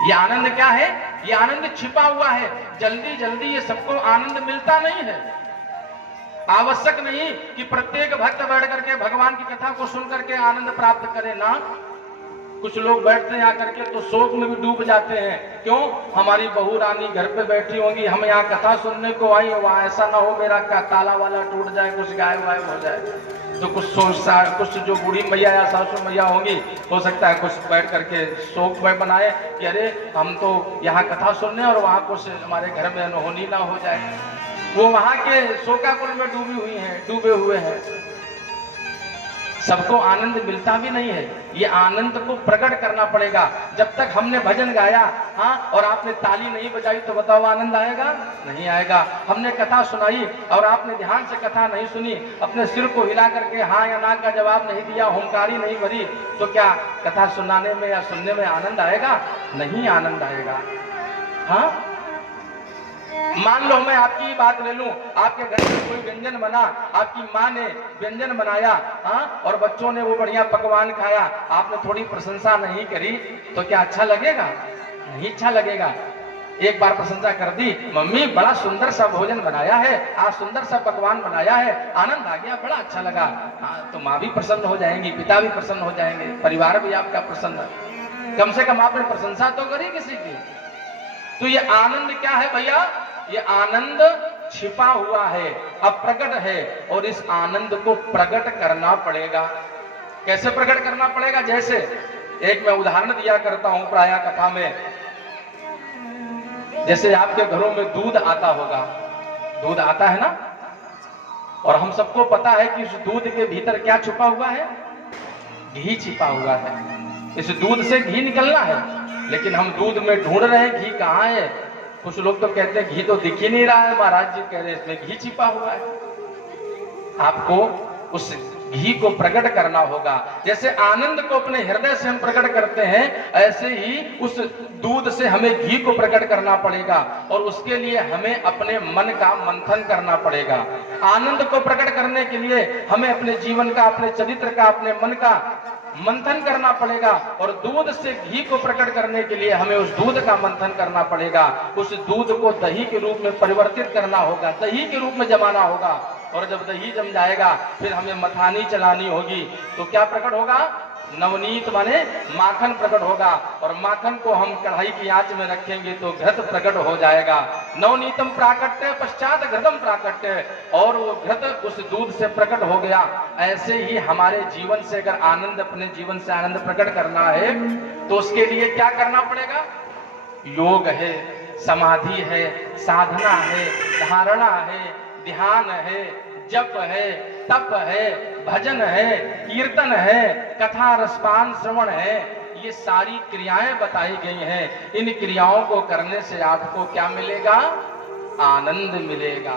ये आनंद क्या है? ये आनंद छिपा हुआ है। जल्दी जल्दी ये सबको आनंद मिलता नहीं है। आवश्यक नहीं कि प्रत्येक भक्त बैठ करके भगवान की कथा को सुन करके आनंद प्राप्त करे ना। कुछ लोग बैठते हैं आकर के तो शोक में भी डूब जाते हैं। क्यों? हमारी बहू रानी घर पे बैठी होंगी, हम यहाँ कथा सुनने को आई, वहां ऐसा ना हो मेरा ताला वाला टूट जाए, कुछ गायब वायब हो जाए। तो कुछ जो बूढ़ी मैया या सासू मैया होंगी, हो सकता है कुछ बैठ करके शोक में बनाए कि अरे हम तो यहाँ कथा सुनने और वहां कुछ हमारे घर में अनहोनी ना हो जाए। वो वहां के शोकाकुल में डूबे हुए हैं। सबको आनंद मिलता भी नहीं है। ये आनंद को प्रकट करना पड़ेगा। जब तक हमने भजन गाया और आपने ताली नहीं बजाई तो बताओ आनंद आएगा? नहीं आएगा। हमने कथा सुनाई और आपने ध्यान से कथा नहीं सुनी, अपने सिर को हिला करके हाँ या ना का जवाब नहीं दिया, हुंकारी नहीं भरी, तो क्या कथा सुनाने में या सुनने में आनंद आएगा? नहीं आनंद आएगा। हाँ, मान लो मैं आपकी बात ले लूं, आपके घर में कोई व्यंजन बना, आपकी माँ ने व्यंजन बनाया और बच्चों ने वो बढ़िया पकवान खाया, आपने थोड़ी प्रशंसा नहीं करी तो क्या अच्छा लगेगा? नहीं अच्छा लगेगा। एक बार प्रशंसा कर दी, मम्मी बड़ा सुंदर सा भोजन बनाया है, आज सुंदर सा पकवान बनाया है, आनंद आ गया, बड़ा अच्छा लगा। तो माँ भी प्रसन्न हो जाएंगी, पिता भी प्रसन्न हो जाएंगे, परिवार भी आपका प्रसन्न। कम से कम आपने प्रशंसा तो करी किसी की। तो ये आनंद क्या है भैया? ये आनंद छिपा हुआ है, अप्रकट है, और इस आनंद को प्रकट करना पड़ेगा। कैसे प्रकट करना पड़ेगा? जैसे एक मैं उदाहरण दिया करता हूं प्रायः कथा में। जैसे आपके घरों में दूध आता होगा, दूध आता है ना, और हम सबको पता है कि उस दूध के भीतर क्या छुपा हुआ है? घी छिपा हुआ है। इस दूध से घी निकलना है, लेकिन हम दूध में ढूंढ रहे हैं घी कहाँ है। कुछ लोग तो कहते हैं घी तो दिख ही नहीं रहा है, महाराज जी कह रहे हैं इसमें घी छिपा हुआ है। आपको उस घी को प्रकट करना होगा। जैसे आनंद को अपने हृदय से हम प्रकट करते हैं, ऐसे ही उस दूध से हमें घी को प्रकट करना पड़ेगा, और उसके लिए हमें अपने मन का मंथन करना पड़ेगा। आनंद को प्रकट करने के लिए हमें अपने जीवन का, अपने चरित्र का, अपने मन का मंथन करना पड़ेगा, और दूध से घी को प्रकट करने के लिए हमें उस दूध का मंथन करना पड़ेगा। उस दूध को दही के रूप में परिवर्तित करना होगा, दही के रूप में जमाना होगा, और जब दही जम जाएगा फिर हमें मथानी चलानी होगी। तो क्या प्रकट होगा? नवनीत माने माखन प्रकट होगा, और माखन को हम कढ़ाई की आंच में रखेंगे तो घृत प्रकट हो जाएगा। नवनीतम प्राकट्य पश्चात घृतम प्राकट्य, और वो घृत उस दूध से प्रकट हो गया। ऐसे ही हमारे जीवन से अगर आनंद, अपने जीवन से आनंद प्रकट करना है तो उसके लिए क्या करना पड़ेगा? योग है, समाधि है, साधना है, धारणा है, ध्यान है, जप है, तप है, भजन है, कीर्तन है, कथा रसपान श्रवण है। ये सारी क्रियाएं बताई गई हैं। इन क्रियाओं को करने से आपको क्या मिलेगा? आनंद मिलेगा।